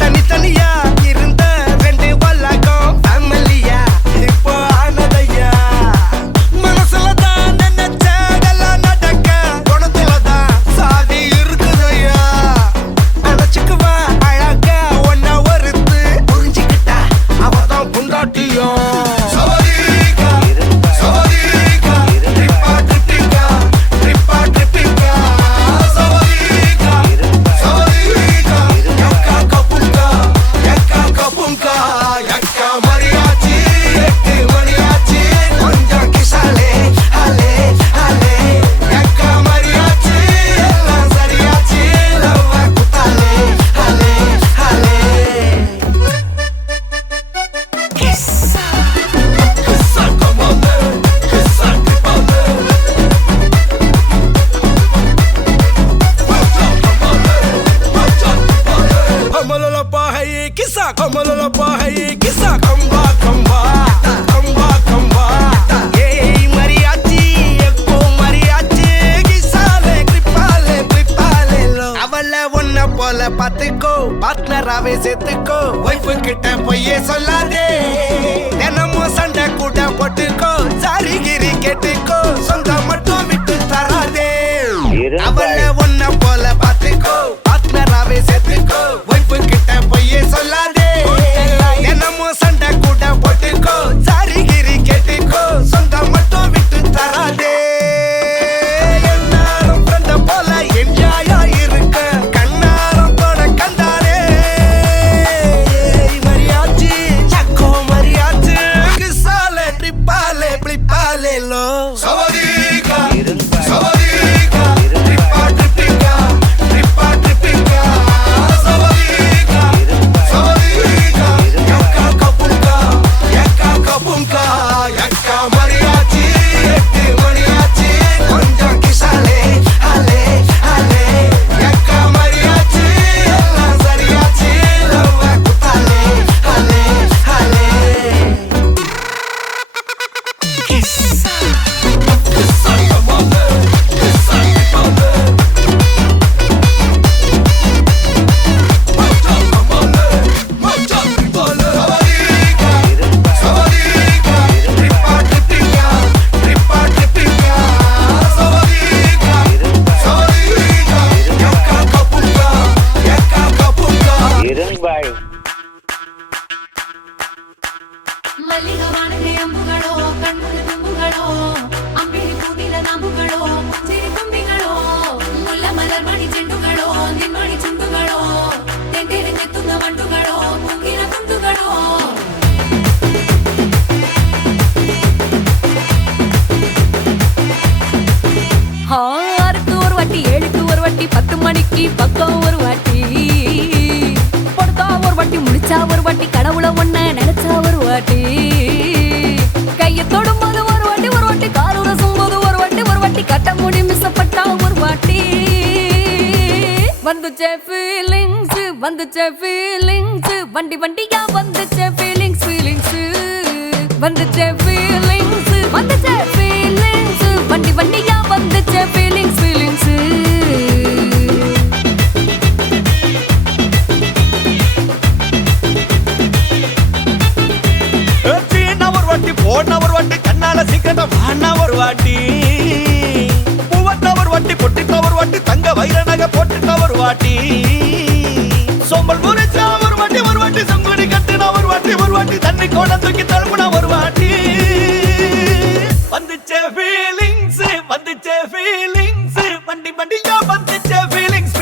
தனித்தனியா இருந்த ரெண்டு வல்லகம் ஃபேமிலியா இப்போ ஆனதையா பட்டுக்கோ சாரிகிரி கேட்டுக்கோ சொந்தம் மட்டும் விட்டு தராதே அவள ஒன்ன போல பாத்துக்கோ பார்ட்னராவே சேர்த்துக்கோ வைஃப் கிட்ட பொய்யே சொல்லாதே என்னமோ சண்டை கூட போட்டுக்கோ சாரிகிரி கேட்டுக்கோ சொந்தம் மட்டும் விட்டு தராதே என்னாரும் ஃப்ரெண்ட போல என்ஜாயா இருக்க கண்ணாரம் போட கண்டாரே மரியாச்சி சக்கோ மரியாச்சி கிசாலே ட்ரிப்பாலே பிளிப்பாலே லோ சவதிகா சவதிகா ட்ரிப்பா ட்ரிப்பிகா ட்ரிப்பா ட்ரிப்பிகா சவதிகா சவதிகா யக்கா கபுங்கா யக்கா மரியாச்சி எட்டு மணியாச்சி கொஞ்சம் கிசாலே ஹலே ஹலே யக்கா மரியாச்சி எல்லாம் சரியாச்சி லவ்வ குத்தாலே ஹலே ஹலே கிசா கிசா கமாலே கிசா கமாலே மச்சா கமாலே மச்சா கமாலே சவதிகா ட்ரிப்பா ட்ரிப்பிகா ட்ரிப்பா ட்ரிப்பிகா சவதிகா சவதிகா யக்கா கபுங்கா இரும்பாய் ಮಲ್ಲಿಗವಾನದೆ ಅಂಬುಗಳೋ ಕಣ್ಣುಗಳ ತುಂಬುಗಳೋ ಅಂಬಿಳಿ ಕೂದಿದ ನಾಂಬುಗಳೋ ಮುಂಚಿರಿ ತುಂಬಿಗಳೋ ಮುಲ್ಲ ಮಲರ್ಮಣಿ ಚೆಂಡುಗಳೋ ನಿಮ್ಮಣಿ ಚುಂಡುಗಳೋ ತೆಂಡೆರೆ ಕೆತ್ತುದ ಮಂಟುಗಳೋ ಮುಂಗಿನ ತುಂಡುಗಳೋ ஆறுக்கு ஒரு வாட்டி ஏழுக்கு ஒரு வாட்டி 10 மணிக்கு பக்கம் ஒரு வாட்டி பொடுத்தா ஒரு வாட்டி முடிச்சா ஒரு வாட்டி கடவுளை ஒன்ன நினைச்சா ஒரு வாட்டி கையை தொடும்போது ஒரு வாட்டி காலூர சும்போது ஒரு வாட்டி கட்ட முடி மிஸ்ஸப்பட்டா ஒரு வாட்டி வந்துச்சே ஃபீலிங்ஸ் வண்டி வண்டியா வந்துச்சே ஃபீலிங்ஸ் வந்துச்சே ஃபீலிங்ஸ் வண்டி வண்டியா வந்துச்சே ஃபீலிங்ஸ் சீனா ஒரு வாட்டி போனா ஒரு வாட்டி கண்ணால சீக்கிரமா வானா ஒரு வாட்டி பூவட்டா ஒரு வாட்டி பொட்டிட்டா ஒரு வாட்டி தங்க வைர நகை போட்டுட்டா ஒரு வாட்டி சோம்பல் முறிச்சா ஒரு வாட்டி சங்குடி கட்டுனா ஒரு வாட்டி தண்ணி கோட தூக்கி தழுப்புனா ஒரு வாட்டி வந்துச்சே ஃபீலிங்ஸ் வண்டி வண்டியா வந்துச்சே ஃபீலிங்ஸ்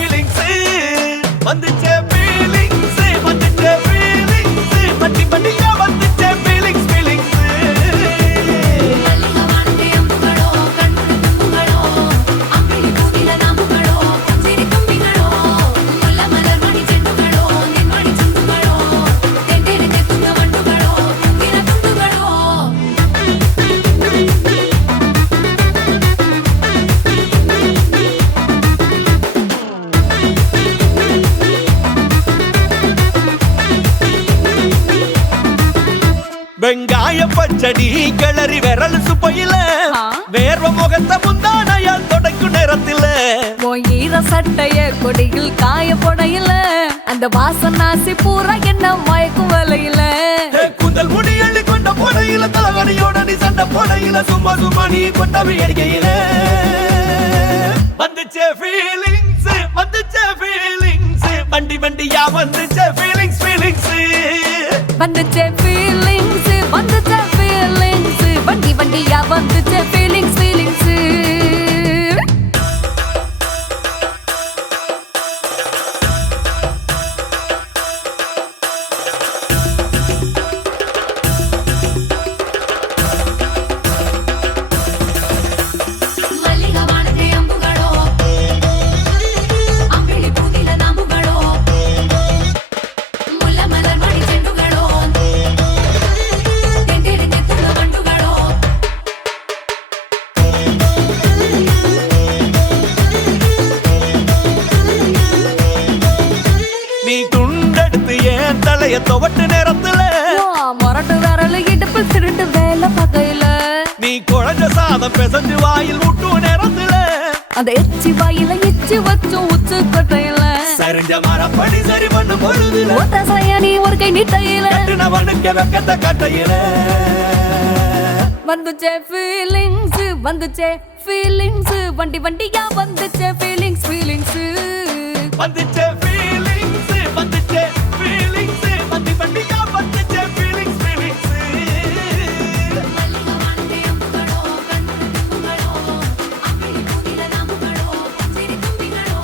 வந்துச்சே ஃபீலிங்ஸ் வண்டி வண்டியா வந்துச்சே ஃபீலிங்ஸ் ಮಲ್ಲಿಗವಾನದೆ ಅಂಬುಗಳೋ ಕಣ್ಣುಗಳ ತುಂಬುಗಳೋ ಅಂಬಿಳಿ ಕೂದಿದ ನಾಂಬುಗಳೋ ಮುಂಚಿರಿ ತುಂಬಿಗಳೋ ಮುಲ್ಲ ಮಲರ್ಮಣಿ ಚೆಂಡುಗಳೋ ನಿಮ್ಮಣಿ ಚುಂಡುಗಳೋ ತೆಂಡೆರೆ ಕೆತ್ತುದ ಮಂಟುಗಳೋ ಮುಂಗಿನ ತುಂಡುಗಳೋ வெங்காய பச்சடி கிளறி விரல் சுப்பையில ஆ. வேர்வ முகத்த முந்தானையால் தொடக்கும் நேரத்தில ஈர சட்டைய கொடியில் காய பொடையில அந்த வாசனாசி பூரா என்ன மயக்கும் வலையில குந்தல் முடி அள்ளி கொண்ட போடையில தலகணியோட நீ சண்டை போடையில சும்மா நீ கொண்டவி அடிக்கையில வந்துச்சே ஃபீலிங்ஸ் வண்டி வண்டியா வந்துச்சே ஃபீலிங்ஸ் வந்துச்சே ஃபீலிங்ஸ் வண்டி வண்டியா வந்துச்சே ஃபீலிங்ஸ் ಮಲ್ಲಿಗವಾನದೆ ಅಂಬುಗಳೋ ಅಂಬಿಳಿ ಕೂದಿದ ನಾಂಬುಗಳೋ ಮುಲ್ಲ ಮಲರ್ಮಣಿ ಚೆಂಡುಗಳೋ ತೆಂಡೆರೆ ಕೆತ್ತುದ ಮಂಟುಗಳೋ நீ துண்டெடுத்து ஏன் தலைய துவட்டு நேரத்துல மொரட்டு விரல் இடுப்பில் திருட்டு வேலை பகையில நீ குழஞ்ச சாதம் பிசைஞ்சு வாயில் விட்டு நேரத்துல அந்த எச்சி வாயில எச்சி வச்சும் உச்சு கொட்டையில சரிஞ்ச மரப்படி சரி பண்ணு பொழுதுல ஒத்த சையா நீ ஒரு கை நீட்டையில கட்டுனவனுக்கு வெக்கத்தை கட்டையில வந்துச்சே ஃபீலிங்ஸ் வந்துச்சே ஃபீலிங்ஸ் வண்டி வண்டியா வந்துச்சே ஃபீலிங்ஸ் ஃபீலிங்ஸ் வந்துச்சே ஃபீலிங்ஸ் வந்துச்சே ஃபீலிங்ஸ் வண்டி வண்டியா வந்துச்சே ஃபீலிங்ஸ் ஃபீலிங்ஸ் மல்லிகவானத்தை அம்புகளோ கண்ணுகளோ அம்பிளி பூனில நாமுகளோ சிரி தும்பிகளோ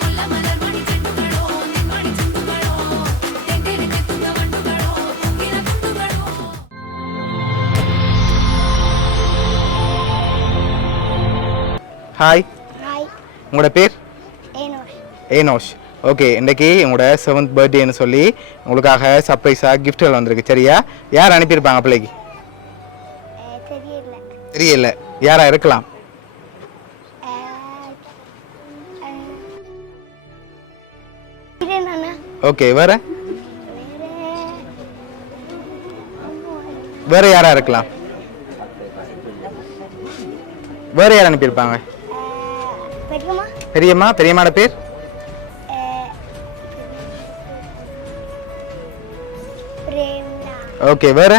முல்ல மலர் மணி செண்டுகளோ நின்மணி சுண்டுகளோ தென்றெடுத்து துங்க வண்டுகளோ பூங்கின துண்டுகளோ ஹாய் ஹாய் உங்களோட பேர் ஏனோஷ் ஏனோஷ். ஓகே, இன்றைக்கி உங்களோட 7th பர்த்டேன்னு சொல்லி உங்களுக்காக சர்ப்ரைஸாக கிஃப்ட்கள் வந்திருக்கு. சரியா? யார் அனுப்பியிருப்பாங்க பிள்ளைக்கு? தெரியல தெரியல. யாரா இருக்கலாம்? நானா ஓகே, வேற வேற வேற யாரா இருக்கலாம்? வேற யார் அனுப்பியிருப்பாங்க? பெரியம்மா பெரியம்மா. பெரியம்மாட பேர்? பிரேம்னா ஓகே, வேற?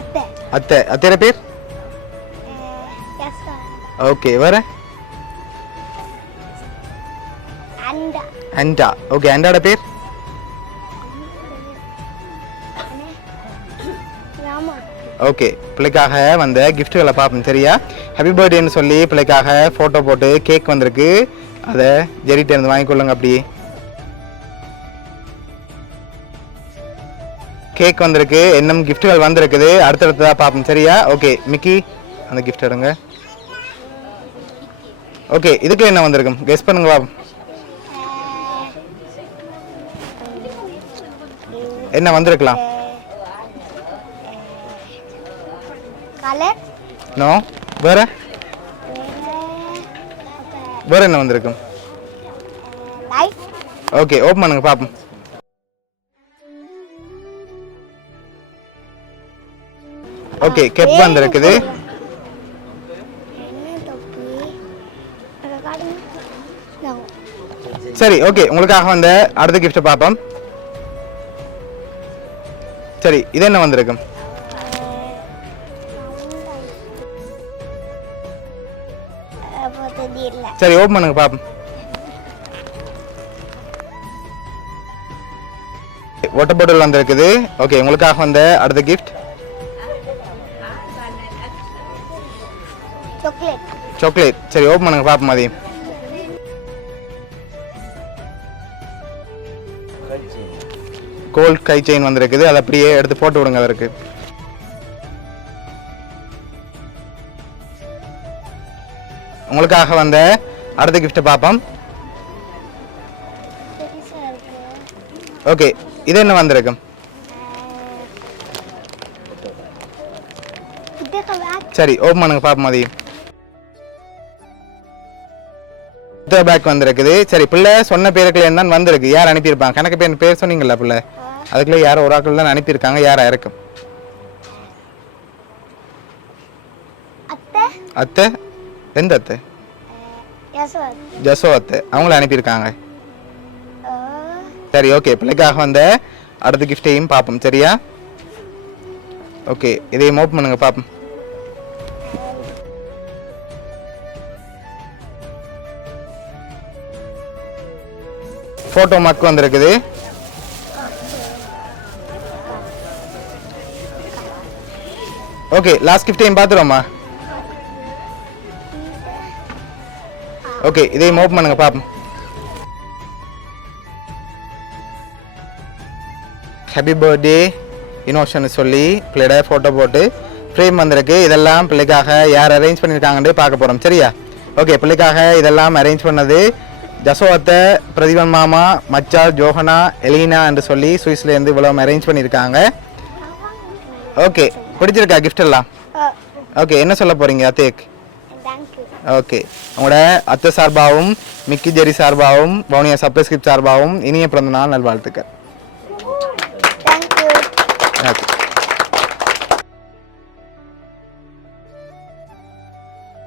அத்தை அத்தை. அத்தையோட பேர்? யசா ஓகே, வேற? அண்டா அண்டா. ஓகே, அண்டாட பேர்? ராமா ஓகே, பிள்ளைக்காக வந்த கிஃப்ட்டுகளை பார்ப்போம். சரியா? ஹாப்பி பர்த்டேன்னு சொல்லி பிள்ளைக்காக ஃபோட்டோ போட்டு கேக் வந்திருக்கு. அதை ஜெரிட்ட இருந்து வாங்கிக்கொள்ளுங்க. அப்படி கேக் வந்திருக்கு, இன்னும் கிஃப்ட்டுகள் வந்திருக்குது. அடுத்தடுத்ததாக பார்ப்போம். சரியா? ஓகே, மிக்கி அந்த கிஃப்ட் எடுங்க. ஓகே, இதுக்கு என்ன வந்திருக்கும்? கெஸ் பண்ணுங்க பாப்போம். என்ன வந்திருக்கலாம்? Colour no. வேற? வேற என்ன வந்திருக்கும்? லைட் ஓகே, ஓப்பன் பண்ணுங்க பாப்போம். ஓகே, கெப் வந்திருக்குது. என்ன தொப்பி அதை காட்டுங்க நான் சரி, ஓகே, உங்களுக்காக வந்த அடுத்த கிஃப்ட் பார்ப்போம். சரி, இது என்ன வந்திருக்கும்? தெரியல சரி, ஓப்பன் பண்ணுங்க பாப்போம். வாட்டர் பாட்டில் வந்திருக்குது. ஓகே, உங்களுக்காக வந்த அடுத்த கிஃப்ட் சாக்லேட் சாக்லேட். சரி, ஓப்பன் பண்ணுங்க பாப்போம். அதையும் கோல்ட் கை செயின் வந்திருக்குது. அதை அப்படியே எடுத்து போட்டு விடுங்க அதற்கு. உங்களுக்காக வந்த அடுத்த கிஃப்ட்டை பார்ப்போம். பெருசா இருக்கு ஓகே, இது என்ன வந்திருக்கும்? இதுக்கு பேக் சரி, ஓப்பன் பண்ணுங்க பாப்போம். அதையும் பேக் வந்திருக்குது. சரி, பிள்ளை சொன்ன பேருக்குள்ள தான் வந்திருக்கு. யார் அனுப்பியிருப்பாங்க? கணக்கு பேர் சொன்னீங்கல்ல பிள்ளை, அதுக்குள்ள யாரோ ஒரு ஆக்கள் தான் அனுப்பியிருக்காங்க. யாரா இருக்கும்? அத்தை அத்தை. எந்த அத்தை? யசா ஜசோ அத்தை. அவங்கள அனுப்பியிருக்காங்க. சரி, ஓகே, பிள்ளைக்காக வந்த அடுத்த கிஃப்டையும் பார்ப்போம். சரியா? ஓகே, இதையும் ஓப்பன் பண்ணுங்க பார்ப்போம். ஃபோட்டோ மக்கு வந்திருக்குது. ஓகே, லாஸ்ட் கிஃப்டையும் பார்த்துருவோமா? ஓகே, இதையும் ஓப்பன் பண்ணுங்க பார்ப்போம். ஹாப்பி பர்த்டே இனோஷன் சொல்லி பிள்ளையோட ஃபோட்டோ போட்டு ஃப்ரேம் வந்திருக்கு. இதெல்லாம் பிள்ளைக்காக யார் அரேஞ்ச் பண்ணியிருக்காங்கன்னு பார்க்க போகிறோம். சரியா? ஓகே, பிள்ளைக்காக இதெல்லாம் அரேஞ்ச் பண்ணது ஜசோவத்தை, பிரதிபன் மாமா, மச்சார், ஜோஹனா, எலீனா என்று சொல்லி சுவிஸ்லேருந்து இவ்வளோ அரேஞ்ச் பண்ணியிருக்காங்க. ஓகே, பிடிச்சிருக்கா கிஃப்ட் எல்லாம்? ஓகே, என்ன சொல்ல போகிறீங்க அத்தேக்கு? தேங்க்யூ ஓகே, உங்களோட அத்தை சார்பாகவும் மிக்கி ஜெரி சார்பாகவும் வவுனியா சப்ளைஸ்கிரிப்ட் சார்பாகவும் இனிய பிறந்த நாள் நல்வாழ்த்துக்கள்.